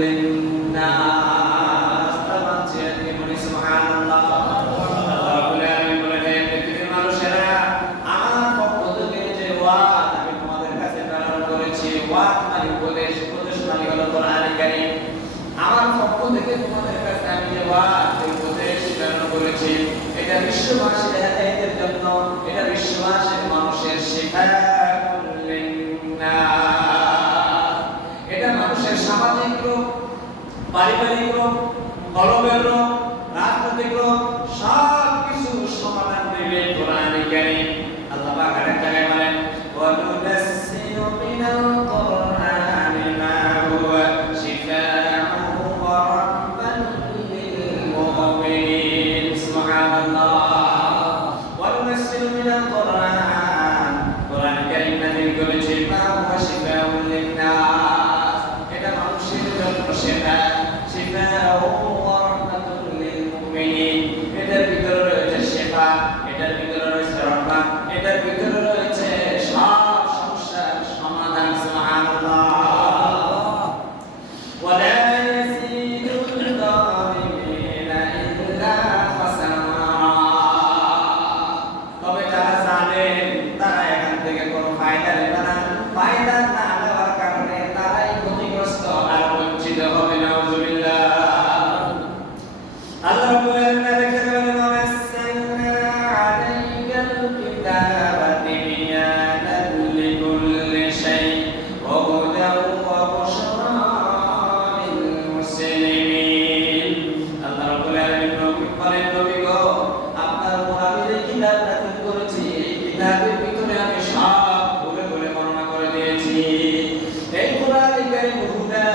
লিন-নাস। তামান চেয়ে বলি সুবহানাল্লাহ। আল্লাহ রাব্বুল আলামিন বলেন, পৃথিবীর মানুষেরা আমার পক্ষ থেকে যে ওয়াজ আমি তোমাদের কাছে প্রেরণ করেছি, ওয়াজ মানে উপদেশ, উপদেশ মানে হলো কোরআন কারীম। আমার পক্ষ থেকে তোমাদের কাছে আমি যে ওয়াজ, উপদেশ প্রেরণ করেছি, এটা বিশ্ববাসীর হেদায়েতের জন্য, এটা বিশ্ববাসীর মানুষের শিফাউল লিন-নাস। এটা মানুষের সামাজিক রোগ, পারিবারিক রোগ, কলমের রোগ, রাজনৈতিক রোগ, সব কিছু সমাধান দেবে কোরআন কারীম। আল্লাহ পাক আরেক জায়গায় বলেন, ওয়া নুনাজ্জিলু মিনাল কুরআনি মা হুয়া শিফাউন ওয়া রাহমাতুন লিল মুমিনিন। সুবহানাল্লাহ। ওয়া নুনাজ্জিলু মিনাল কুরআন, কোরআন কারীম নাযিল করেছি, মা হুয়া শিফাউন লিন-নাস, এটা মানুষের জন্য শিফা, শিফাউন ওয়া রাহমাতুন লিল মুমিনিন। এটার ভিতরে রয়েছে শিফা, এটার ভিতরে রয়েছে রহমত, এটার ভিতরে রয়েছে সব সমস্যার সমাধান। সুবহানাল্লাহ। ওয়ালা ইয়াজিদুল যালিমিনা ইল্লা খাসারা। তবে যারা জালেম তারা এখান থেকে কোনো ফায়দা নেবে না, ফায়দা না নেওয়ার কারণে তারাই ক্ষতিগ্রস্ত আর বঞ্চিত হবে। নাউযুবিল্লাহ। আল্লাহ রাব্বুল আলামিন দেখে বলেন, ওয়াসালনা আলাইকাল কিতাবা তিবয়ানান লিকুল্লি শাই ওয়া হুদান ওয়া বুশরা লিল মুসলিমিন। আল্লাহ রাব্বুল আলামিন বলেন, নবী গো, আপনার উপর আমি যে কিতাব নাযিল করেছি, এই কিতাবের ভিতরে আমি সব খুলে খুলে বর্ণনা করে দিয়েছি। এই কোরআন কারীম হুদা,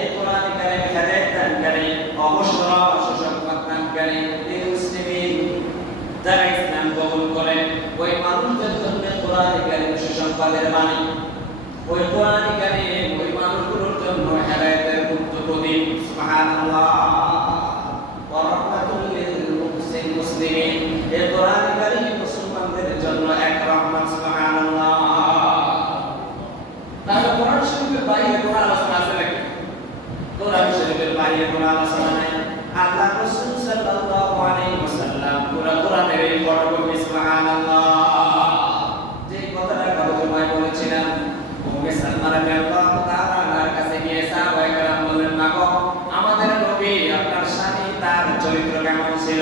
এই কোরআন কারীম হেদায়েত দানকারী, অবসরা সুসংবাদ দানকারী লিল মুসলিমিন, যারা ইসলাম কবুল করে ওই মানুষদের জন্য কোরআন কারীম সুসংবাদের বাণী। ওই কোরআন কারীম ওই মানুষগুলোর জন্য হেদায়েতের মুক্ত প্রদীপ। সুবহানাল্লাহ। ওয়া রাহমাতুল লিল মুসলিমিন, এই কোরআন কারীম মুসলমানদের জন্য এক রহমত। সুবহানাল্লাহ। তাহলে কোরআন শরীফের বাইরে কোনো আলোচনা আছে নাকি? কোরআন শরীফের বাইরে কোনো আলোচনা নাই। আল্লাহ রাসূল সাল্লাল্লাহু আলাইহি ওয়াসাল্লাম পুরো কোরআনের এই ফটোকপি। সুবহানাল্লাহ। যে কথাটা গতবার বলেছিলাম, উম্মে সালমা রাদিয়াল্লাহু তাআলার কাছে গিয়ে সাহাবায়ে কেরাম বললেন, মাগো, আমাদের নবী আপনার স্বামী তার চরিত্র কেমন ছিল?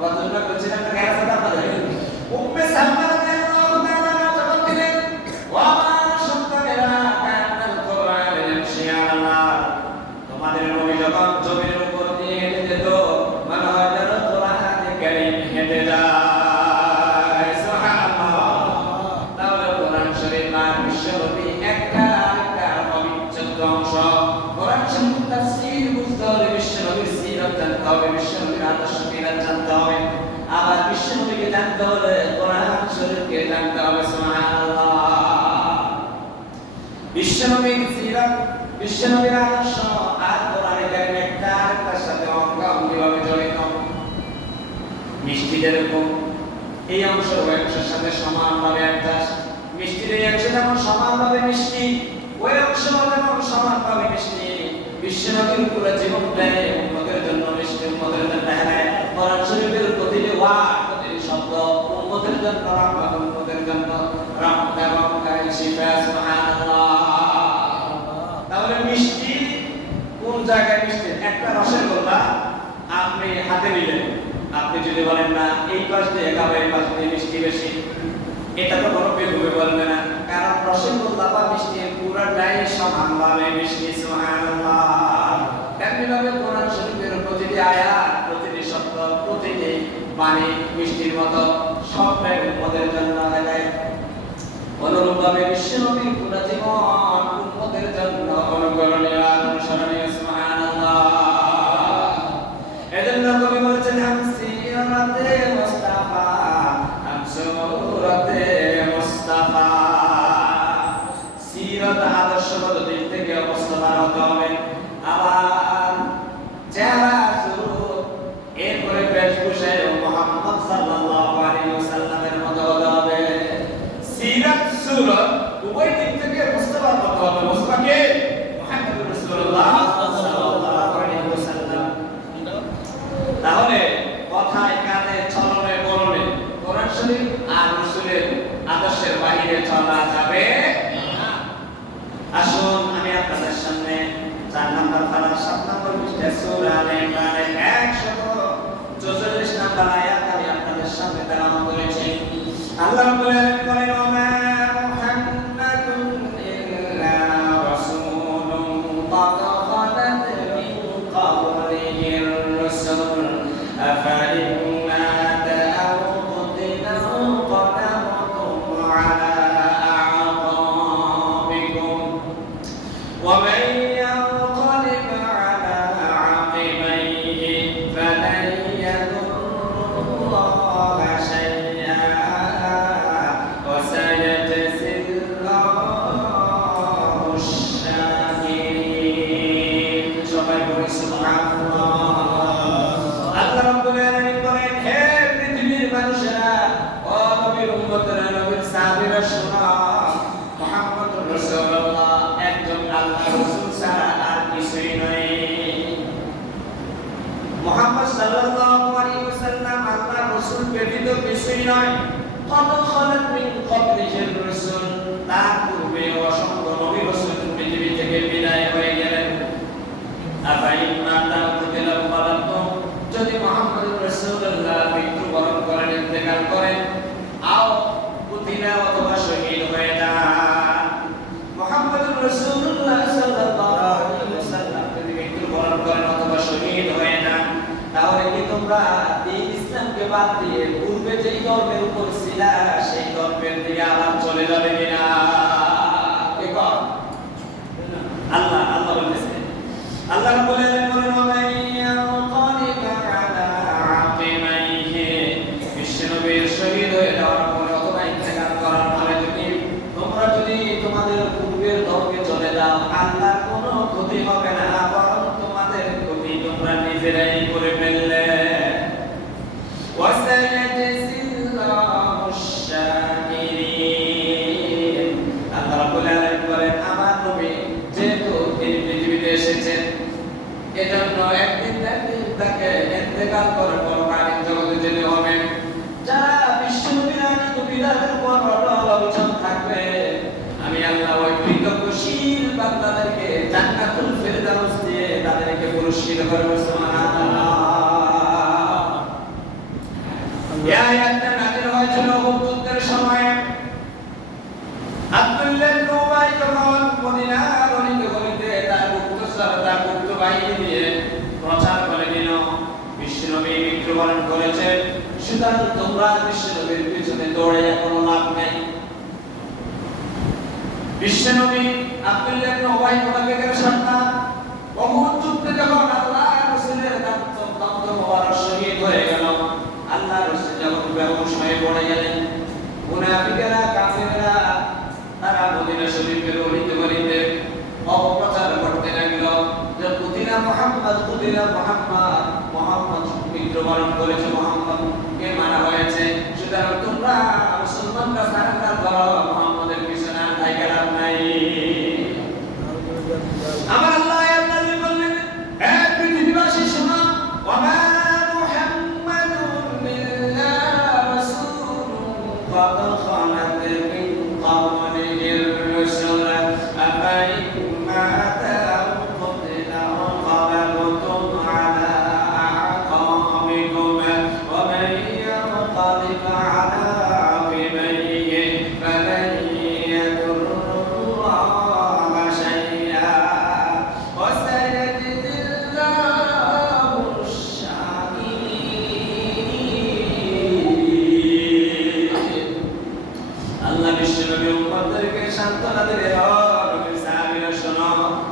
গতবার বলেছিলাম না, কেন কথা বলেন? উম্মে সালমা রাদিয়াল্লাহু তাআলা জবাব দিলেন, ওয়া আমার সন্তানেরা, কানাল কোরআন ইয়ামশি আলা, তোমাদের নবী যখন জমিনের উপর দিয়ে হেঁটে যেত, মনে হয় যেন কোরআন কারীম হেঁটে যায়। সুবহানাল্লাহ। তাহলে কোরআন শরীফ আর বিশ্ব নবী একটা অবিচ্ছেদ্য অংশ। কোরআন শরীফ তাফসীর বুঝতে হলে বিশ্ব নবীর সিরাত জানতে হবে, বিশ্ব নবীর আদর্শ কিরাত জানতে হবে। আবার বিশ্ব নবীকে জানতে হলে কোরআন শরীফকে জানতে হবে। সুবহানাল্লাহ। বিশ্ব নবীর সিরাত, বিশ্ব নবীর আদর্শ আর কোরআন কারীম একটা আরেকটার সাথে অঙ্গাঙ্গিভাবে জড়িত। মিষ্টি যেরকম এই অংশ ওই অংশের সাথে সমানভাবে অ্যাডজাস্ট, মিষ্টির এই অংশ যেমন সমানভাবে মিষ্টি, ওই অংশ যেমন সমানভাবে মিষ্টি। বিশ্ব নবীর পুরো জীবন দেয় উম্মতের জন্য মিষ্টি, উম্মতের জন্য হেদায়েত। কোরআন শরীফের প্রতিটি ওয়ার্ড, প্রতিটি শব্দ উম্মতের জন্য রহমত, উম্মতের জন্য রহমত এবং শিফা। সুবহানাল্লাহ। তাহলে মিষ্টি কোন জায়গায় মিষ্টি? একটা রসের গোল্লা আপনি হাতে নিলেন, আপনি যদি বলেন না এই পাশ দিয়ে খাবে, এই পাশ দিয়ে মিষ্টি বেশি, এটা তো কোনো বেগুবে বলবে না, কারণ রসের গোল্লা বা মিষ্টি পুরোটাই সমানভাবে মিষ্টি। সুবহানাল্লাহ। তেমনিভাবে কোরআন শরীফের প্রতিটি আয়াত, প্রতিটি শব্দ, প্রতিটি বাণী মিষ্টির মতো, সবটাই উম্মতের জন্য হেদায়েত। অনুরূপভাবে বিশ্ব নবীর পুরো জীবন উম্মতের জন্য অনুকরণীয়, অনুসরণীয়। সুবহানাল্লাহ। এজন্য কবি বলেছেন, হাম সিরাতে মুস্তাফা, হাম সুরাতে মুস্তাফা। সিরাত আদর্শগত দিক থেকে মুস্তাফা হতে হবে। আবার চেহারা, সুরূপ, এরপরে বেশভূষায় মুহাম্মদ সাল্লাল্লাহু আলাইহি ওয়াসাল্লামের মতো হতে হবে। সিরাত, সুরত উভয় দিক থেকে মুস্তাফার মতো হবে। মুস্তাফা কে? মুহাম্মদুর রাসূলুল্লাহ সূরা আলে ইমরানের 144 নম্বর আয়াত আমি আপনাদের সামনে তেলাওয়াত করেছি। আল্লাহ রাব্বুল আলামিন বলেন, ওয়া মা মুহাম্মাদুন ইল্লা রাসূলুন ক্বাদ খালাত মিন ক্বাবলিহির রাসূল আফা ইন মাতা আও কুতিলা انقلبتم على أعقابكم ومن ينقلب على عقبيه فلن يضر الله شيئا وسيجزي الله الشاكرين সবাই বলি সুবহানাল্লাহ। আল্লাহ রাব্বুল আলামিন বলেন, হে পৃথিবীর মানুষেরা, ও নবীর উম্মতেরা, নবীর সাহাবীরা শোনো, মুহাম্মদুর রাসূলুল্লাহ একজন আল্লাহর রাসূল ছাড়া আর কিছুই নয়। মুহাম্মদ সাল্লাল্লাহু আলাইহি ওয়াসাল্লাম আল্লাহর রাসূল ব্যতীত কিছুই নয়। কদ খালাত মিন ক্বাবলিহির রাসূল, তার পূর্বে অসংখ্য নবী রাসূল পৃথিবী থেকে বিদায় হয়ে গেলেন। আফাইন মাতা কুতিলা ফালাতুম, যদি মুহাম্মদুর রাসূলুল্লাহ মৃত্যুবরণ করেন, ইন্তেকাল করেন, আও কুতিলা অথবা শহীদ হয়ে যান। মুহাম্মদুর রাসূলুল্লাহ সাল্লাল্লাহু আলাইহি ওয়াসাল্লাম যদি মৃত্যুবরণ করেন অথবা শহীদ হয়ে যান, তাহলে কি তোমরা এই ইসলামকে বাদ দিয়ে পূর্বে যেই ধর্মের উপর ছিলা সেই ধর্মের দিকে আবার চলে যাবে কিনা? কে কর? আল্লাহ বলতেছেন। আল্লাহ রাব্বুল আলামিন বলেন, ওয়া মান ইয়ানকালিব আলা আকিবাইহি, বিশ্বনবীর শহীদ হয়ে যাওয়ার পরে অথবা ইন্তেকাল করার পরে যদি তোমাদের পূর্বের ধর্মে চলে যাও, আল্লাহর কোনো ক্ষতি হবে না, বরং তোমাদের ক্ষতি তোমরা নিজেরাই করে ফেললে। ওয়াসায়াজিল্লাহু শাকিরিন, আল্লাহ রাব্বুল আলামিন বলেন, আমার নবী যেহেতু তিনি পৃথিবীতে এসেছেন, এজন্য একদিন তাকে ইন্তেকাল করার পর কালীন জগতে যেতে হবে। যারা বিশ্বনবীর আনিত বিধানের উপর অটল অবিচল থাকবে, আমি আল্লাহ ওই কৃতজ্ঞশীল বান্দাদেরকে জান্নাতুল ফেরদাউস দিয়ে তাদেরকে পুরস্কৃত করব। সুবহানাল্লাহ। এই আয়াতটা নাযিল হয়েছিল উহুদ যুদ্ধের সময়। আব্দুল্লাহ ইবনে উবাই যখন মদিনার অলিতে তার গুপ্ত বাহিনী দিয়ে প্রচার করে দিল বিশ্বনবী মৃত্যুবরণ করেছেন, সুতরাং তোমরা বিশ্বনবীর পিছনে দৌড়ে কোনো লাভ নেই। বিশ্বনবী আব্দুল্লাহ ইবনে উবাই মুনাফিকের সন্তান, উহুদ যুদ্ধে যখন আল্লাহর রাসূলের দন্ত মোবারক শহীদ হয়ে গেল, আল্লাহর রাসূল যখন বেহুশ হয়ে পড়ে গেলেন, মুনাফিকেরা কাফেররা তারা মদিনা শরীফের অলিতে অপপ্রচার করতে লাগল যে কুতিলা মুহাম্মদ মৃত্যুবরণ করেছে, মুহাম্মদকে মারা হয়েছে, সুতরাং তোমরা মুসলমানরা সারেন্ডার করো, মুহাম্মদের পিছনে আর থাইকা লাভ নাই। আমার আল্লাহ আয়াত নাযিল করলেন, হে পৃথিবীবাসী শোনো, ওয়া মা মুহাম্মাদুন ইল্লা রাসূলুন ক্বাদ খালাত মিন ক্বাবলিহির রাসূল আফা ইন মাতা আও কুতিলা انقلبتم على أعقابكم ومن ينقلب على عقبيه فلن يضر الله شيئا وسيجزي الله الشاكرين। আল্লাহ বিশ্বনবী উম্মতদেরকে সান্ত্বনা দিলেন, ও নবীর সাহাবীরা শোনো,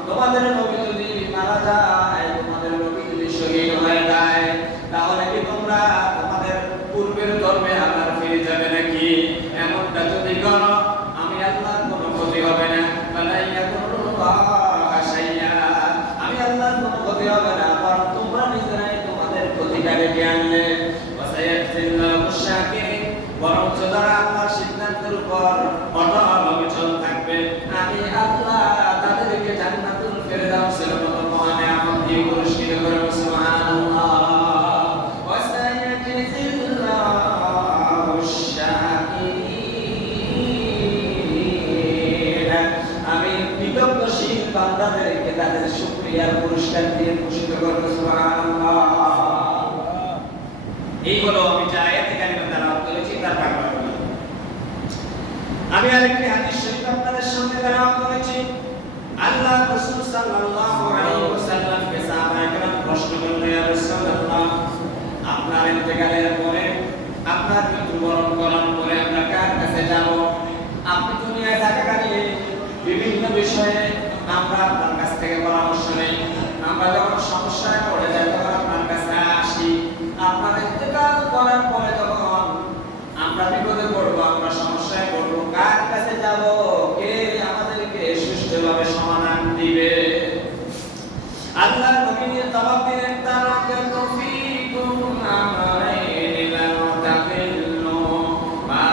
তোমাদের নবী যদি মারা যায়, তোমাদের নবী যদি শহীদ হয়ে যায়, তাহলে কি তোমরা তোমাদের পূর্বের ধর্মে আবার ফিরে যাবে নাকি? এমনটা যদি করো, আমি আল্লাহর কোনো ক্ষতি হবে না, আমি আল্লাহর কোনো ক্ষতি হবে না, বরং তোমরা নিজেরাই তোমাদের ক্ষতিটা ডেকে আনলে। বরং যারা আল্লাহর সিদ্ধান্তের উপর অটল অবিচল থাকবে, আমি আল্লাহ তাদেরকে জান্নাতুল ফেরদাউসের মতো মহান নিয়ামত দিয়ে পুরস্কৃত করব। সুবহানাল্লাহ। পুরস্কার দিয়ে ভূষিত করবে সুবহানাল্লাহ। এই হলো আমি যে আয়াতে কারিমা তেলাওয়াত করেছি তার বাংলা বলি। আমি আরেকটি হাদিস শরীফ আপনাদের সামনে তেলাওয়াত করেছি। আল্লাহ রাসূল সাল্লাল্লাহু আলাইহি ওয়াসাল্লামকে সাহাবায়ে কেরাম প্রশ্ন করলেন, ইয়া রাসূলুল্লাহ, আপনার ইন্তেকালের পরে আপনার মৃত্যুবরণ করার পরে আমরা কার কাছে যাব? আপনি দুনিয়ায় থাকাকালীন বিভিন্ন বিষয়ে আমরা আপনার কাছ থেকে পরামর্শ নেই। আমরা যখন সমস্যায় পড়ে যাই তখন আপনার কাছে আসি। আপনার ইন্তেকাল করার পরে যখন আমরা বিপদে পড়বো, আমরা সমস্যায় পড়বো, কার কাছে যাব? কে আমাদেরকে সুষ্ঠুভাবে সমাধান দিবে? আল্লাহর নবীর জবাব দিলেন, তারাকাতু ফীকুম আমরাইন লান তাদিল্লু মা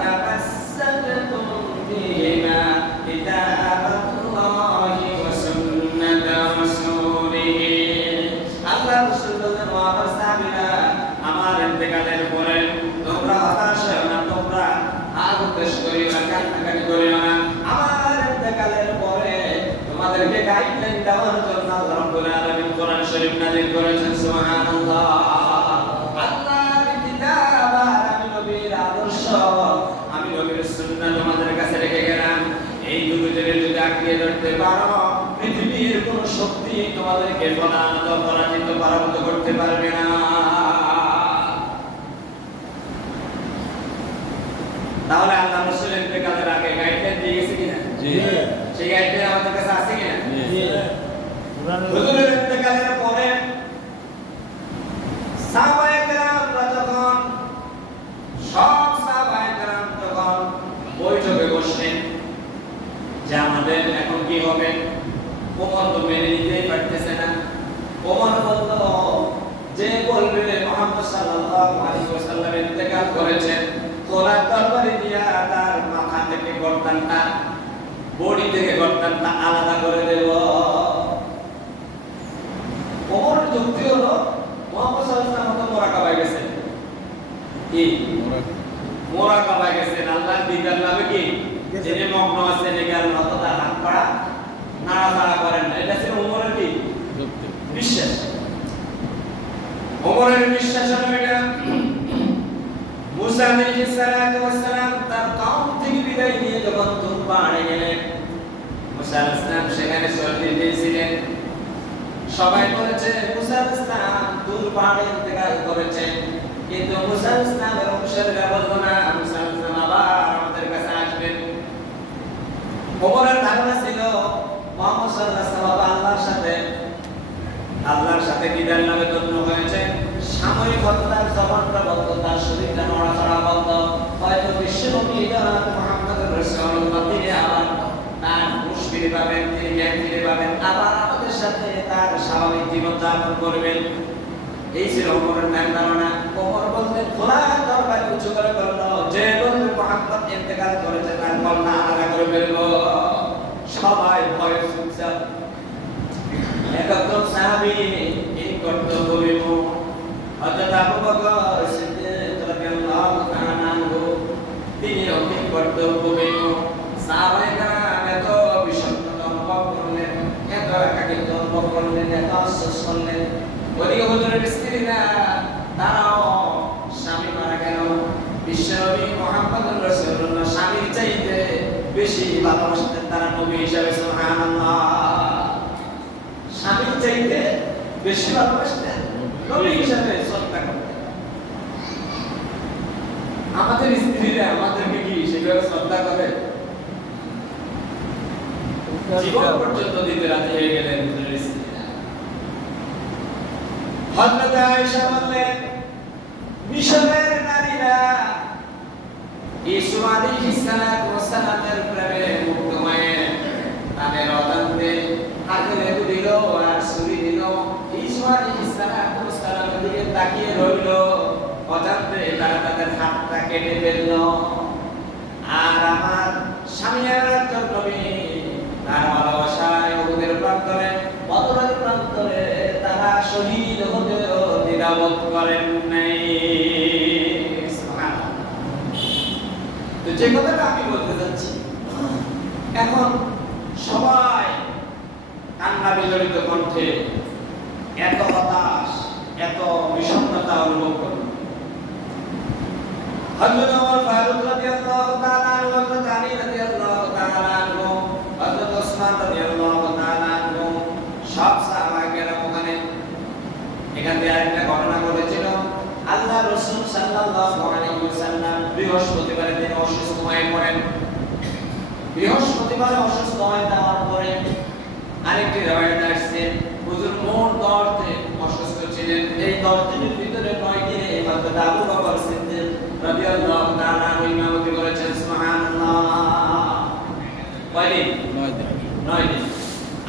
তামাসসাকতুম বিহিমা কিতাবাতুল্লাহি ওয়া সুন্নাতা রাসূলিহি। আল্লাহ রাসূল বলেন, ও আমার সাহাবীরা, আমার ইন্তেকালের পরে তোমরা হতাশ হও না, তোমরা আগুদেশ করিও না, কান্নাকাটি করিও না। আমার ইন্তেকালের পরে তোমাদেরকে গাইডলাইন দেওয়ার জন্য আল্লাহ রাব্বুল আলামিন কোরআন শরীফ নাযিল করেছেন। সুবহানাল্লাহ। আল্লাহর কিতাব আর আমি নবীর আদর্শ, আমি নবীর সুন্নাহ তোমাদের কাছে রেখে গেলাম। এই দুটো জিনিস যদি আঁকড়িয়ে ধরতে পারো, পৃথিবীর কোন শক্তি তোমাদেরকে পরাজিত পরাভূত করতে পারবে না। তাহলে আল্লাহ রাসূল ইন্তেকালের আগে গাইডলাইন দিয়ে গেছে কিনা? জি। সেই গাইডলাইন আমাদের কাছে আছে কিনা? জি। হুজুরের ইন্তেকালের পরে সাহাবায়ে কেরামরা যখন সব সাহাবায়ে কেরাম যখন বৈঠকে বসলেন যে আমাদের এখন কি হবে, ওমর তো মেনে নিতেই পারতেছে না। ওমর বলল, যে বলবে মুহাম্মদ সাল্লাল্লাহু আলাইহি ওয়াসাল্লাম ইন্তেকাল করেছেন, কোরআন তরবারি দিয়া তার মাথা থেকে গর্দানটা, বডি থেকে গর্দানটা আলাদা করে দেব। ওমর যুক্তি হলো মুহাম্মদ সাল্লাল্লাহু আলাইহি ওয়াসাল্লাম তো মুরাকাবায় গেছেন। কি মুরাকাবায় গেছেন? আল্লাহর দিদার লাভে কি যিনি মগ্ন আছেন এগার মত তার হাত পা নাড়াচাড়া করেন না। এটা ছিল ওমরের কি বিশ্বাস। ওমরের বিশ্বাস হলো এটা। মুসা আলাইহিস সালাতু ওয়াস সালাম তার কওম থেকে বিদায় নিয়ে যখন তুর পাহাড়ে গেলেন, মুসা আলাইহিস সালাম সেখানে চলতে দিয়েছিলেন। সবাই বলেছে মুসা আলাইহিস সালাম তুর পাহাড়ে ইন্তেকাল করেছেন, কিন্তু মুসা আলাইহিস সালামের অনুসারীরা বলতো না, মুসা আলাইহিস সালাম আবার আমাদের কাছে আসবেন। ওমরের ধারণা ছিল মুহাম্মদ সাল্লাল্লাহু আলাইহি ওয়াসাল্লাম আল্লাহর সাথে দিদার নামে ধন্য হয়েছে। সাময়িক তার জবানটা বন্ধ, তার শরীরটা নড়াচড়া বন্ধ। হয়তো বিশ্বনবী মুহাম্মদ রাসূলুল্লাহ তিনি আবার তার হুঁশ ফিরে পাবেন, তিনি জ্ঞান ফিরে পাবেন, আবার আমাদের সাথে তার স্বাভাবিক জীবন যাপন করবেন। এই ছিল ওমরের ধারণা। ওমর বলতেন, কোরআন তরবারি উঁচু করে বলল, যে বলবে মুহাম্মদ ইন্তেকাল করেছে তার কলনা আলাদা করে ফেলবো। সবাই ভয়ে চুপচাপ। একজন সাহাবী এই কর্তব্য বিমুখ হযরত আবু বকর সিদ্দিক রাদিয়াল্লাহু তাআলা আনহু, তিনি অতি কর্তব্য বিমুখ। সাহাবায়ে কেরাম এত বিষণ্ণতা অনুভব করলেন, এত একাকিত্ব অনুভব করলেন, এত আফসোস করলেন। ওদিকে হুজুরের স্ত্রীরা তারাও স্বামী মারা গেল। বিশ্বনবী মুহাম্মদ রাসূলুল্লাহ স্বামীর চাইতে বেশি ভালোবাসতেন তারা নবী হিসেবে। সুবহানাল্লাহ। স্বামীর চাইতে বেশি ভালোবাসতেন, নবী হিসেবে শ্রদ্ধা করতেন। আমাদের স্ত্রীরা আমাদেরকে কি সেভাবে শ্রদ্ধা করে? জীবন পর্যন্ত দিতে রাজি হয়ে গেলেন হুজুরের স্ত্রীরা। হযরত আয়েশা বললেন, মিশরের নারীরা ঈসু আলাইহিস সালামের প্রেমে মুগ্ধ হয়ে তাদের অজান্তে হাতে দিল আর ছুরি দিল। ঈসু আলাইহিস সালামের দিকে তাকিয়ে রইল, অজান্তে তারা তাদের হাতটা কেটে ফেলল। আর আমার স্বামী একজন নবী, তার ভালোবাসায় উহুদের প্রান্তরে, বদরের প্রান্তরে তারা শহীদ হতেও দ্বিধাবোধ করেন নাই। তো যে কথাটা আমি বলতে যাচ্ছি, এখন সবাই কান্না বিজড়িত কণ্ঠে এত হতাশ, এত বিষণ্ণতা অনুভব করলেন। হযরত ওমর ফারুক রাদিয়াল্লাহু তাআলা আনহু, হযরত আলী রাদিয়াল্লাহু তাআলা আনহু, হযরত ওসমান রাদিয়াল্লাহু তাআলা আনহু, সব সাহাবায়ে কেরাম ওখানে। এখান থেকে আরেকটা ঘটনা ঘটেছিল। আল্লাহ রাসূল সাল্লাল্লাহু আলাইহি ওয়াসাল্লাম বৃহস্পতিবারের দিন অসুস্থ হয়ে পড়েন। বৃহস্পতিবারে অসুস্থ হয়ে যাওয়ার পরে আরেকটি রওয়ায়াত আসছে, হুজুর মোট 10 দিন অসুস্থ ছিলেন। এই 10 দিনের ভিতরে 9 দিনে হযরত আবু বকর সিদ্দিক রাদিয়াল্লাহু তাআলা আনহু ইমামতি করেছেন। সুবহানাল্লাহ। কয় দিন? 9 দিন।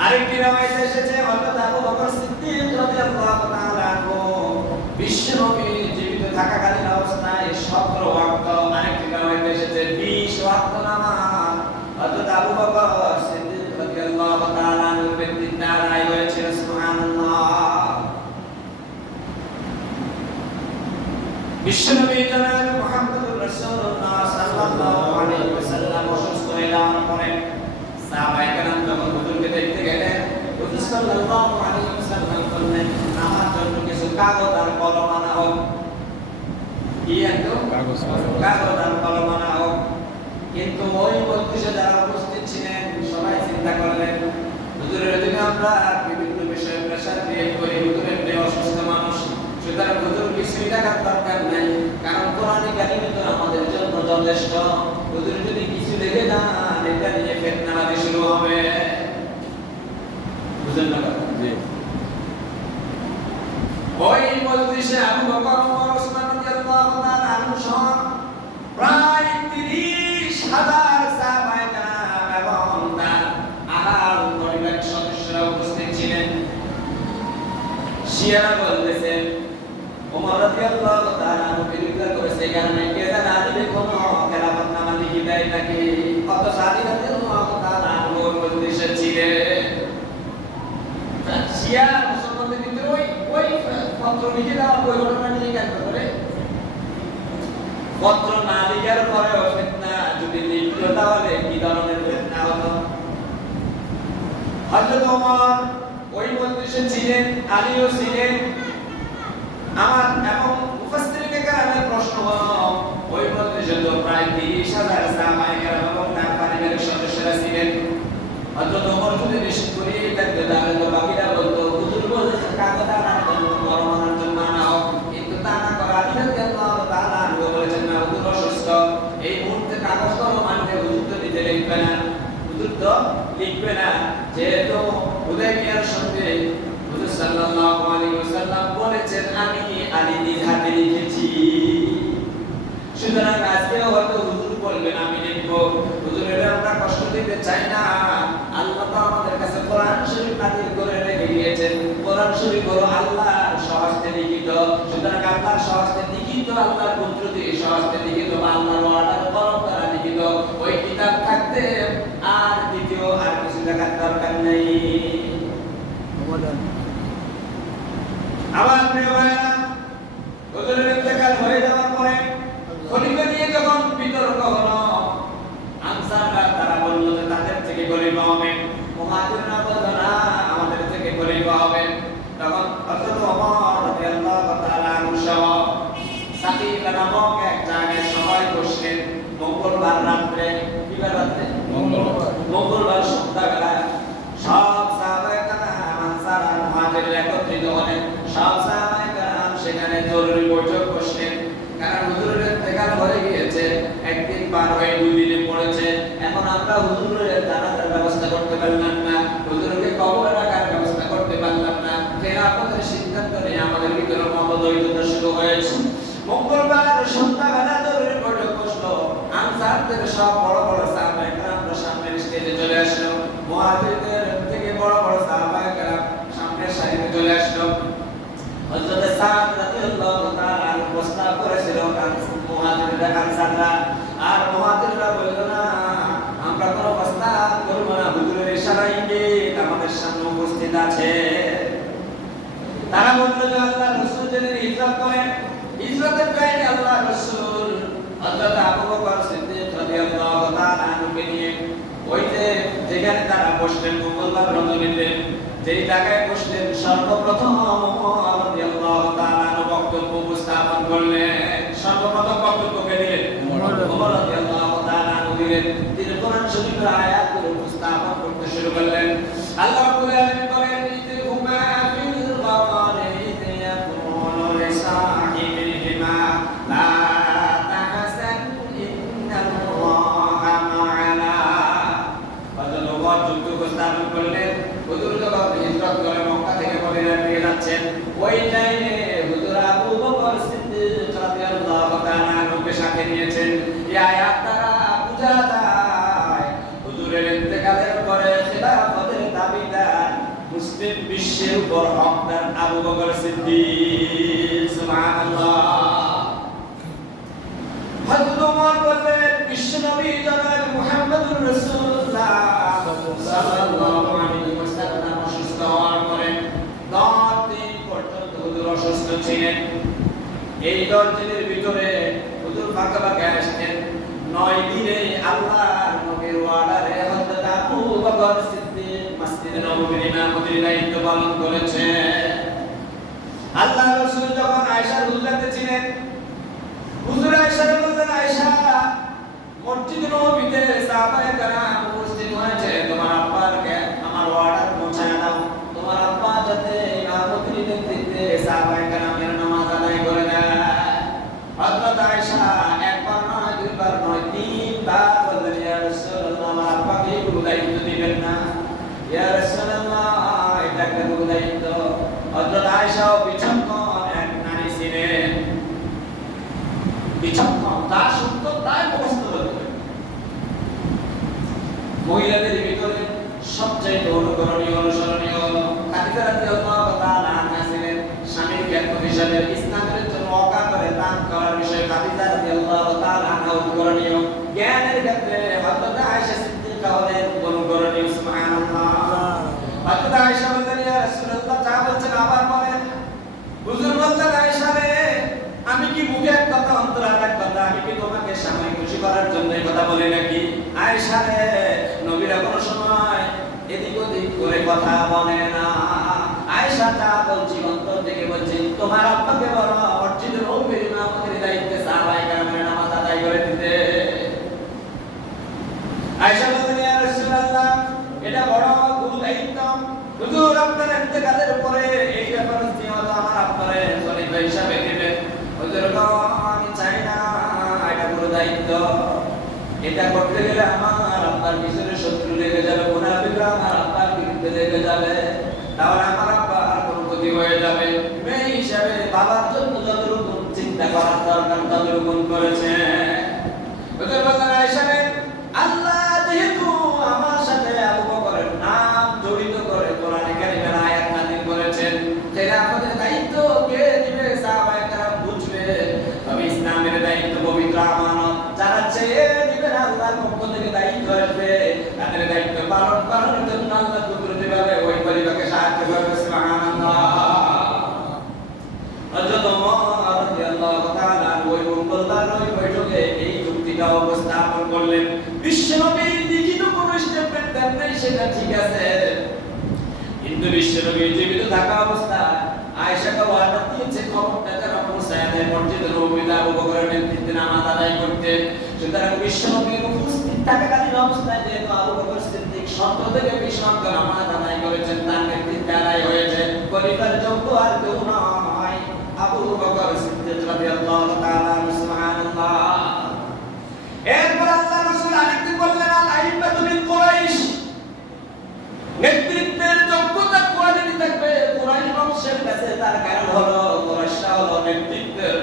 আরেকটি রওয়ায়াতে এসেছে হযরত আবু বকর সিদ্দিক রাদিয়াল্লাহু তাআলা আনহু বিশ্বনবী জীবিত থাকাকালীন অবস্থায় 17 ওয়াক্ত, আরেকটি রওয়ায়াতে এসেছে 20 ওয়াক্ত নামাজ হযরত আবু বকর সিদ্দিক রাদিয়াল্লাহু তাআলা আনহুর ব্যক্তিত্বে আদায় হয়েছিল। সুবহানাল্লাহ। বিশ্বনবী জনাব মুহাম্মদুর রাসূলুল্লাহ সাল্লাল্লাহু আলাইহি ওয়াসাল্লাম অসুস্থ হয়ে যাওয়ার পরে সাহাবায়ে কেরাম যখন হুজুরকে দেখতে গেলেন, হুজুর সাল্লাল্লাহু আলাইহি ওয়াসাল্লাম বললেন, আমার জন্য কিছু কাগজ আর কলম আনা হোক। কি আনতো? কাগজ আর কলম আনা হোক। কিন্তু ওই মজলিসে যারা উপস্থিত ছিলেন সবাই চিন্তা করলেন, হুজুরের যদি আমরা বিভিন্ন বিষয়ে প্রেসার ক্রিয়েট করি, হুজুর এমনি অসুস্থ মানুষ, সুতরাং হুজুর কিছুই টাকার দরকার নাই, কারণ কোরআনে কারিমে তো আমাদের জন্য যথেষ্ট। হুজুর যদি কিছু লিখে দেন, এটা নিয়ে ফিতনাবাজি শুরু হবে। বুঝলেন না? জি। ওই মজলিসে আবু বকর, ওমর, ওসমান রাদিয়াল্লাহু তাআলা আনহু সহ প্রায় 30,000 সাহাবায়ে কেরাম এবং তার আহাল পরিবার সদস্যরা উপস্থিত ছিলেন। শিয়ারা বলতেছেন, ওমর রাদিয়াল্লাহু তাআলা আনহু বিরোধিতা করেছে, কারণ কে জানে আলী কোনো খেলাফত নামা লিখে দেয় নাকি। কত আলী রাদিয়াল্লাহু তাআলা আনহু মজলিসে ছিলেন। শিয়া মুসলমানদের ভিতরে ওই পত্র লিখে দেওয়া ওই ঘটনা নিয়ে কেন করে? পত্র না লিখার পরেও ফিতনা যদি লিখত তাহলে কি ধরনের ফিতনা হতো? হযরত ওমর ওই মজলিসে ছিলেন, আলীও ছিলেন। আমার এবং মুফাসসিরিনে কেরামের প্রশ্ন হলো, ওই মজলিসে তো প্রায় 30,000 সাহাবায়ে কেরাম এবং তার পরিবারের সদস্যরা ছিলেন। হযরত ওমর যদি নিষেধ করিয়ে থাকতো তাহলে তো বাকিরা বলতো, হুজুর বলেছেন কাগজ আনার জন্য, কলম আনার জন্য আনা হোক। কিন্তু তা না করে আলী রাদিয়াল্লাহু তাআলা আনহু বলেছেন, না, হুজুর অসুস্থ, এই মুহূর্তে কাগজ কলম আনতে হুজুর তো নিজে লিখবে না, হুজুর তো লিখবে না। যেহেতু হুদায়বিয়ার সঙ্গে হুজুর সাল্লাল্লাহু আলাইহি ওয়াসাল্লাম বলেছেন, আমি আলী নিজ হাতে লিখেছি, সুতরাং আজকেও হয়তো হুজুর বলবেন আমি লিখবো। হুজুরের আমরা কষ্ট দিতে চাই না। আল্লাহ তো আমাদের কাছে কোরআন শরীফ নাযিল করে রেখে দিয়েছেন। কোরআন শরীফ হলো আল্লাহর স্বহস্তে লিখিত, সুতরাং আল্লাহর স্বহস্তে লিখিত, আল্লাহর পুত্র দিয়ে স্বহস্তে লিখিত, আল্লাহর ওয়াদার কলম দ্বারা লিখিত ওই কিতাব থাকতে আর দ্বিতীয় আর কিছু লেখার দরকার নেই। আমার প্রিয় ভাইরা, হুজুরের ইন্তেকাল হয়ে যাওয়ার পরে খলিফা নিয়ে যখন বিতর্ক হলো, আনসাররা তারা বলল যে তাদের থেকে খলিফা হবে, মুহাজিররা বলল না আমাদের থেকে খলিফা হবে। তখন হযরত ওমর রাদিয়াল্লাহু তাআলা আনহু সহ সাকিফা নামক এক জায়গায় সবাই বসলেন। মঙ্গলবার রাত্রে, কি বার রাত্রে? মঙ্গলবার সন্ধ্যাবেলা সব সাহাবায়ে কেরাম, আনসার আর মুহাজির একত্রিত হলেন। সব সাহাবায়ে কেরাম সেখানে জরুরি বৈঠক বসলেন, কারণ হুজুরের ইন্তেকাল হয়ে গিয়েছে, একদিন পার হয়ে 2 দিনে পড়েছে। এখন আমরা হুজুরের জানাজার ব্যবস্থা করতে পারলাম না, হুজুরকে কবরে রাখার ব্যবস্থা করতে পারলাম না। খেলাফতের সিদ্ধান্ত নিয়ে আমাদের ভিতরে মতদ্বৈধতা শুরু হয়েছে। মঙ্গলবার সন্ধ্যাবেলা জরুরি বৈঠক বসলো। আনসারদের সব বড় বড় সাহাবায়ে কেরামরা সামনের স্টেজে চলে আসলো, মুহাজিরদের থেকে বড় বড় সাহাবায়ে কেরাম সামনের সারিতে চলে আসলো। হযরত সাদ রাদিয়াল্লাহু তাআলা প্রস্তাব করেছিল মুহাজিররা, আনসাররা, আর মুহাজিররা বলল না আমরা কোনো প্রস্তাব করব না, হুজুরের ইশারায় আমাদের সামনে উপস্থিত আছে। তারা বলল যে আল্লাহ রাসূল যিনি হিজরত করেন, হিজরতের টাইমে আল্লাহ রাসূল হযরত আবু বকর সিদ্দিক রাদিয়াল্লাহু তাআলা আনহুকে নিয়ে ওই যে যেখানে তারা বসলেন মঙ্গলবার রজনীতে, যেই জায়গায় বসলেন সর্বপ্রথম ওমর রাদিয়াল্লাহু তাআলা বক্তব্য উপস্থাপন করলেন। সর্বপ্রথম বক্তব্যকে দিলেন ওমর রাদিয়াল্লাহু তাআলা দিলেন। তিনি কোরআন শরীফের আয়াতগুলো উপস্থাপন করতে শুরু করলেন। আল্লাহ রাব্বুল আলামিন বলেন ইদহুমা ফিল গামারি ইদ ইয়াকুলু লিসাহিবিহিমা লা তাহসান ইন্নাল্লাহা মা'ানা। হযরত ওমর যুদ্ধ উপস্থাপন করলেন। হুজুর যখন হিজরত করে মক্কা থেকে মদিনায় ফিরে যাচ্ছেন, ওই টাইমে হুজুর আবু বকর সিদ্দিক রাদিয়াল্লাহু তাআলা আনহুকে সাথে নিয়েছেন। এই আয়াত দ্বারা বোঝা যায় হুজুরের ইন্তেকালের পরে খিলাফতের দাবিদার মুসলিম বিশ্বের উপর হকদার আবু বকর সিদ্দিক। সুবহানাল্লাহ। হযরত ওমর বললেন বিশ্বনবী জনাব মুহাম্মদুর রাসূলুল্লাহ সাল্লাল্লাহু আলাইহি ওয়াসাল্লাম অসুস্থ হওয়ার পরে 10 দিন পর্যন্ত হুজুর অসুস্থ ছিলেন। এই 10 দিনের ভিতরে হুজুর ফাঁকা ফাঁকা আসতেন। 9 দিনে আল্লাহর নবীর ওয়ার্ডারে হযরত আবু বকর সিদ্দিক মসজিদে নববীর ইমামতির দায়িত্ব পালন করেছেন। আল্লাহর রাসূল যখন আয়েশার হুজরাতে ছিলেন, হুজুর আয়েশা বললেন, আয়েশা মসজিদ নববীতে সাহাবায়ে কেরাম উপস্থিত হয়েছে, তোমার আব্বাকে আমার অর্ডার পৌঁছায় দাও। তোমার আব্বা যাতে ইমামতির নেতৃত্বে সাহাবায়ে কেরামের নামাজ আদায় করে দেয়। হযরত আয়েশা একবার নয়, দুইবার নয়, তিনবার বললেন, ইয়া রাসূলুল্লাহ আমার আব্বাকে কোনো দায়িত্ব দিবেন না। ইয়া রাসূলুল্লাহ এটা একটা দায়িত্ব। হযরত আয়েশা বিচক্ষণ এক নারী ছিলেন। বিচক্ষণ, তার সত্য তাই মুখস্থ করতে। মহিলাদের ভিতরে সবচেয়ে অনুকরণীয় অনুসরণীয় খাদিজা রাদিয়াল্লাহু তাআলা আনহা ছিলেন। স্বামীর জ্ঞান হিসাবে ইসলামের জন্য অকাতরে দান করার বিষয়ে খাদিজা রাদিয়াল্লাহু তাআলা আনহা অনুকরণীয়। জ্ঞানের ক্ষেত্রে হযরত আয়েশা সিদ্দিকা হলেন অনুকরণীয়। সুবহানাল্লাহ। হযরত আয়েশা বললেন, ইয়া রাসূলুল্লাহ যা বলছেন আবার বলেন। হুজুর বললেন, আয়েশা রে আমি কি মুখে এক কথা অন্তরে আরেক কথা, আমি কি তোমাকে সামনে খুশি করার জন্য এই কথা বলি নাকি? আয়েশা রে নবীরা কোনো সময় এদিক ওদিক করে কথা বলে না। আয়েশা যা বলছি অন্তর থেকে বলছি। তোমার আব্বাকে বলো মসজিদের নববীর ইমামতির দায়িত্বে সাহাবায়ে কেরামের নামাজ আদায় করে দিতে। আয়েশা বললেন, ইয়া রাসূলুল্লাহ এটা বড় গুরু দায়িত্ব। হুজুর আপনার ইন্তেকালের পরে এই ব্যাপারে জিম্মাটা আমার আপনারে খলিফা হিসাবে দিবেন। হুজুর আমি চাই না, এটা পুরো দায়িত্ব। এটা করতে গেলে আমার আব্বার পিছনে শত্রু লেগে যাবে, মুনাফিকরা আমার আব্বার বিরুদ্ধে লেগে যাবে, তাহলে আমার আব্বার কোনো ক্ষতি হয়ে যাবে। মেয়ে হিসাবে বাবার জন্য যতটুকু চিন্তা করার দরকার ততটুকু করেছে। হুজুর বললেন, আয়েশা রে আল্লাহ যেহেতু আমার সাথে আবু বকরের নাম জড়িত করে কোরআনে কারিমের আয়াত নাযিল করেছেন, খেলাফতের দায়িত্ব কে দিবে? সাহাবায়ে কেরাম বুঝবে। তবে ইসলামের দায়িত্ব পবিত্র আমানত, যারা চেয়ে দিবেন আল্লাহর পক্ষ থেকে দায়িত্ব আসবে, তাদের দায়িত্ব পালন করার জন্য আল্লাহ কুদরতিভাবে ওই পরিবারকে সাহায্য করবে। সুবহানাল্লাহ। হযরত ওমর রাদিয়াল্লাহু তাআলা ওই মঙ্গলবার ওই বৈঠকে এই যুক্তিটা উপস্থাপন করলেন। বিশ্বনবী লিখিত কোন স্টেটমেন্ট দেন নাই, সেটা ঠিক আছে, কিন্তু বিশ্বনবী জীবিত থাকা অবস্থায় আয়েশাকে ওয়াদা দিয়েছে খবরটা যেন পৌঁছায় দেয় মসজিদে নববীতে আবু বকরের নেতৃত্বে নামাজ আদায় করতে। সুতরাং বিশ্বনবী উপস্থিত থাকাকালীন অবস্থায় যেহেতু আবু বকর সিদ্দিক শর্ত থেকে বিশ্বনবী নামাজ আদায় করেছেন, তার নেতৃত্বে আদায় হয়েছে, খলিফার যোগ্য আর কেউ নয় আবু বকর সিদ্দিক রাদিয়াল্লাহু তাআলা। সুবহানাল্লাহ। এরপর আল্লাহ রাসূল আরেকদিন বললেন, আল আইম্মাতু মিন কুরাইশ, নেতৃত্বের যোগ্যতা কোয়ালিটি থাকবে কুরাইশ বংশের কাছে। তার কারণ হলো কুরাইশরা হলো নেতৃত্বের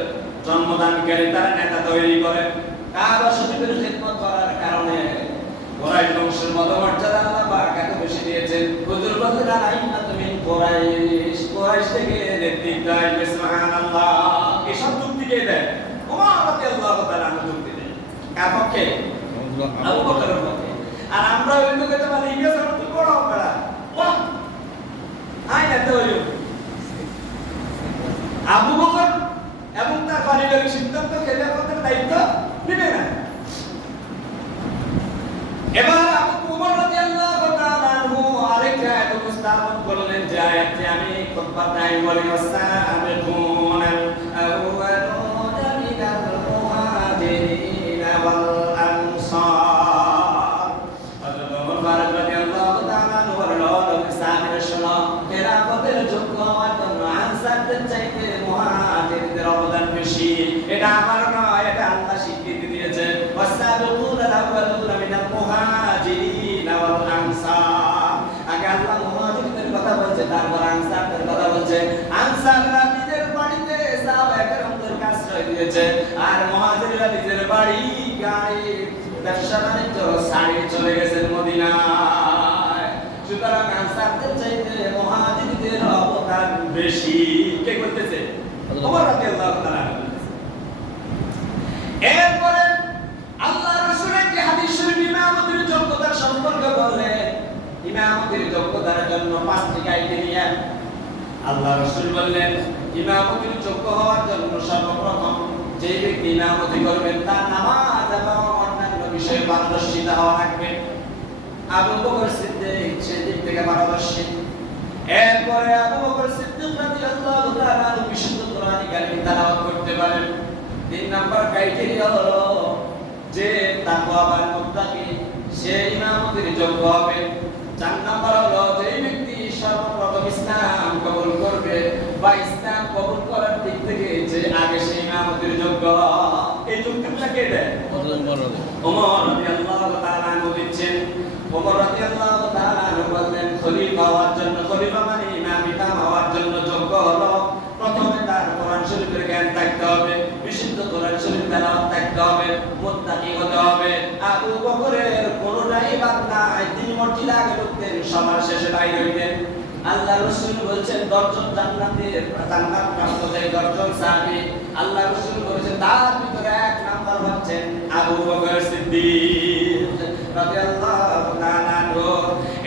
জন্মদানকারী, তারা নেতা তৈরি করে। কাবা শরীফের খিদমত করার কারণে কুরাইশ বংশের মর্যাদা আল্লাহ পাক এত বেশি দিয়েছেন। হুজুর বললেন, আল আইম্মাতু মিন কুরাইশ, কুরাইশ থেকে নেতৃত্ব আসবে। সুবহানাল্লাহ। এই সব যুক্তি কে দেয়? ওমর রাদিয়াল্লাহু তাআলা যুক্তি দেয়। কার পক্ষে? আবু বকরের পক্ষে। আর আমরা ওই লোকের মানে ইংরেজ আর তো বড় বড় বাহ আই না তো আবু বকর এবং তার পারিবারিক সিদ্ধান্ত খেলাফতের দায়িত্ব নেবে না। এবার আবু ওমর রাদিয়াল্লাহু তাআলা আনহু আরেক আয়াত উপস্থাপন করলেন, বাদাই বলি ওয়াসাবিকুনাল আউয়ালুনা মিনাল মুহাজিরিন ওয়াল আনসার। হযরত ওমর ফারুক রাদিয়াল্লাহু তাআলা বললেন সাহাবীরা শোনো, খেলাফতের যোগ্য হওয়ার জন্য আনসারদের চাইতে মুহাজিরদের অবদান বেশি। এটা আমার নয়, এটা আল্লাহ স্বীকৃতি দিয়েছে। ওয়াসাবিকুনাল আউয়ালুনা মিনাল মুহাজিরিন ওয়াল আনসার। আগে আল্লাহ মুহাজিরদের কথা বলছে, তারপর আনসারদের কথা বলছে। আনসাররা নিজের বাড়িতে সাহাবায়ে কেরামদের আশ্রয় দিয়েছে, আর মুহাজিররা নিজের বাড়ি, গাড়ি, ব্যবসা বাণিজ্য ছাড়িয়ে চলে গেছেন মদিনায়। সুতরাং আনসারদের চাইতে মুহাজিরদের অবদান বেশি। কে করতেছে? ওমর রাদিয়াল্লাহু তাআলা। এরপরে আল্লাহ রাসূল একটি হাদিস শরীফ ইমামতির যোগ্যতার সম্পর্কে বললেন। ইমামতির যোগ্যতার জন্য 5টি ক্রাইটেরিয়া আল্লাহ রাসূল বললেন। ইমামতির যোগ্য হওয়ার জন্য সর্বপ্রথম যে ব্যক্তি ইমামতি করবেন তার নামাজ এবং অন্যান্য বিষয়ে পারদর্শিতা হওয়া লাগবে। আবু বকর সিদ্দিক সেদিক থেকে পারদর্শী। এরপরে আবু বকর সিদ্দিক রাদিয়াল্লাহু তাআলা বিশুদ্ধ কোরআন কারীম তেলাওয়াত করতে পারেন। 3 নাম্বার ক্রাইটেরিয়া হলো যে তাকওয়াবান মুত্তাকি, সে ইমামতির যোগ্য হবে। 4 নাম্বার হলো যে ব্যক্তি সর্বপ্রথম ইসলাম কবুল করবে বা ইসলাম কবুল করার দিক থেকে যে আগে সে ইমামতির যোগ্য। এই যোগ্যতা কে দেয়? ওমর রাদিয়াল্লাহু তাআলা দিচ্ছেন। ওমর রাদিয়াল্লাহু তাআলা বললেন খলিফা হওয়ার জন্য, খলিফা মানে ইমাম হওয়ার জন্য যোগ্য হলো প্রথমে তার কোরআন শরীফের জ্ঞান থাকতে হবে, বিশুদ্ধ কোরআন শরীফ তেলাওয়াত থাকতে হবে, মুত্তাকি হতে হবে। আবু বকরের কোনটাই বাদ নাই। তিনি মসজিদে আগে ঢুকতেন, সবার শেষে বাইরে হইতেন। আল্লাহ রাসূল বলেছেন 10 জন জান্নাতের জান্নাত প্রাপ্ত 10 জন সাহাবী। আল্লাহ রাসূল বলেছেন তার ভিতরে 1 নাম্বার হচ্ছেন আবু বকর সিদ্দিক রাদিয়াল্লাহু তাআলা।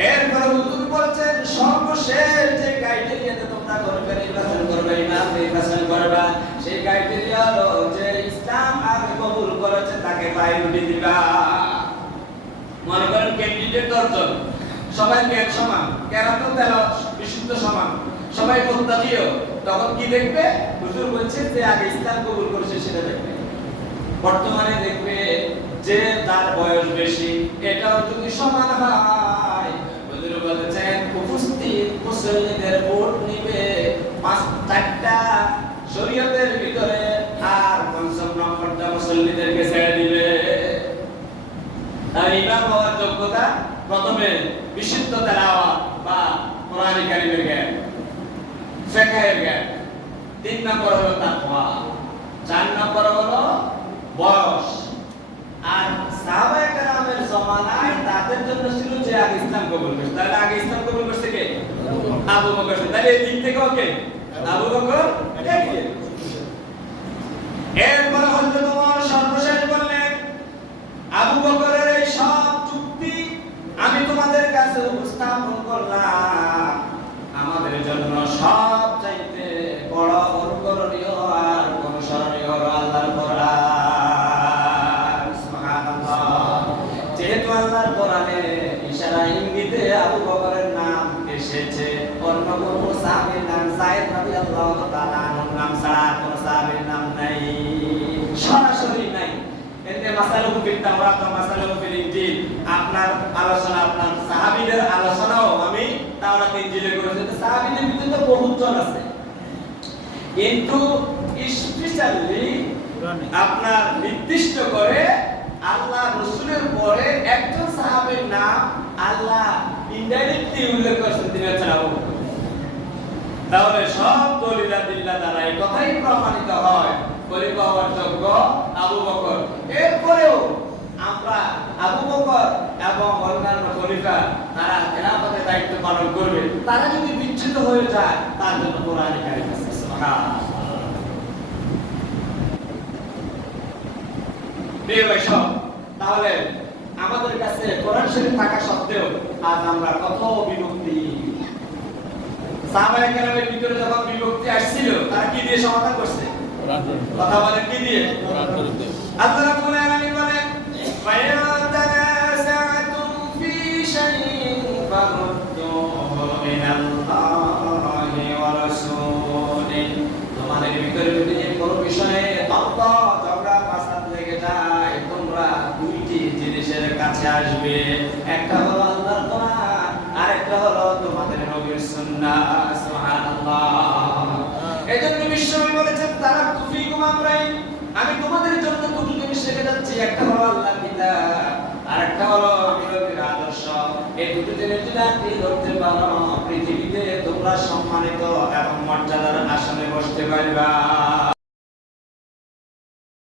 এরপরে হুজুর বলেছেন সর্বশেষ যে ক্রাইটেরিয়াতে তোমরা করবে নির্বাচন করবে, ইমাম নির্বাচন করবা, সেই ক্রাইটেরিয়া হলো যে ইসলাম আগে কবুল করেছে তাকে প্রায়োরিটি দিবা। মনে করেন ক্যান্ডিডেট 10 জন, সবাই জ্ঞান সমান, কেরাত তেলাওয়াত বিশুদ্ধ সমান, সবাই মুত্তাকিও, তখন কি দেখবে? হুজুর বলছে যে আগে ইসলাম কবুল করেছে সেটা দেখবে। বর্তমানে দেখবে যে তার বয়স বেশি, এটাও যদি সমান হয়, হুজুর বলেছেন উপস্থিত মুসল্লিদের ভোট নিবে 4টা শরীয়তের ভিতরে, আর 5ম নম্বরটা মুসল্লিদেরকে ছেড়ে দিবে। তার ইমাম হওয়ার যোগ্যতা প্রথমে বিশুদ্ধ তেলাওয়াত বা কোরআন কারীমের জ্ঞান, ফিকহের জ্ঞান। 3 নম্বর হলো তাকওয়া। 4 নম্বর হলো বয়স। আর সাহাবায়ে কেরামের জামানায় তাদের জন্য ছিল যে আগে ইসলাম কবুল করছে। তাহলে আগে ইসলাম কবুল করছে কে? আবু বকর। তাহলে এই দিক থেকে ওকে আবু বকর এগিয়ে। এরপরে হযরত ওমর সর্বশেষ বললেন আবু বকরের এই সব যুক্তি আমি তোমাদের কাছে উপস্থাপন করলাম, আমাদের জন্য সবচাইতে বড় অনুকরণীয় আর অনুসরণীয় হলো আল্লাহর কোরআন। সুবহানাল্লাহ। যেহেতু আল্লাহর কোরআনে ইশারা ইঙ্গিতে আবু বকরের নাম এসেছে, অন্য কোন সাহাবীর নাম যায়েদ রাদিয়াল্লাহু তাআলা আনহুর নাম ছাড়া কোন সাহাবীর নাম নাই, সরাসরি নাই। এতে মাসালুহু ফিত তাওরাত ওয়া মাসালুহু ফিল ইনজিল, আপনার আলোচনা, আপনার সাহাবীদের আলোচনাও আমি তাওরাত ইনজিলে করেছি। সাহাবীদের ভিতরে তো বহুত জন আছে, কিন্তু স্পেশালি আপনার নির্দিষ্ট করে আল্লাহ রাসূলের পরে একজন সাহাবীর নাম আল্লাহ ইনডাইরেক্টলি উল্লেখ করেছেন, তিনি হচ্ছেন আবু বকর। তাহলে সব দলিলাদিল্লাহ দ্বারা এই কথাই প্রমাণিত হয় খলিফা হওয়ার যোগ্য আবু বকর। এরপরেও আমরা আবু বকর এবং অন্যান্য খলিফা তারা খেলাফতের দায়িত্ব পালন করবে, তারা যদি বিচ্যুত হয়ে যায় তার জন্য কোরআন কারীম আছে। সুবহানাল্লাহ। তাহলে আমাদের কাছে কোরআন শরীফ থাকা সত্ত্বেও আজ আমরা কত বিভক্তি। সাহাবায়ে কেরামের ভিতরে যখন বিভক্তি আসছিল তারা কি দিয়ে সমাধান করছে? কথা বলেন কি দিয়ে? আল্লাহ রাব্বুল আলামিন বলেন ফাইন তানাসাতুম ফি শাইইন ফারুদ্দুহু ইলাল্লাহি ওয়া রাসূলি তোমাদের ভিতরে যদি কোনো বিষয়ে দ্বন্দ্ব ঝগড়া ফাসাদ লেগে যায় তোমরা দুইটি জিনিসের কাছে আসবে একটা হলো আল্লাহর কোরআন আর একটা হলো তোমাদের নবীর সুন্নাহ সুবহানাল্লাহ এজন্য বিশ্বনবী বলেছেন তারাকতু ফীকুম আমরাইন আমি তোমাদের জন্য দুটো জিনিস রেখে যাচ্ছি একটা হলো আল্লাহর কিতাব আর একটা হলো নবীর আদর্শ এই দুটো জিনিস যদি আপনি ধরতে পারো পৃথিবীতে তোমরা সম্মানিত এবং মর্যাদার আসনে বসতে পারবা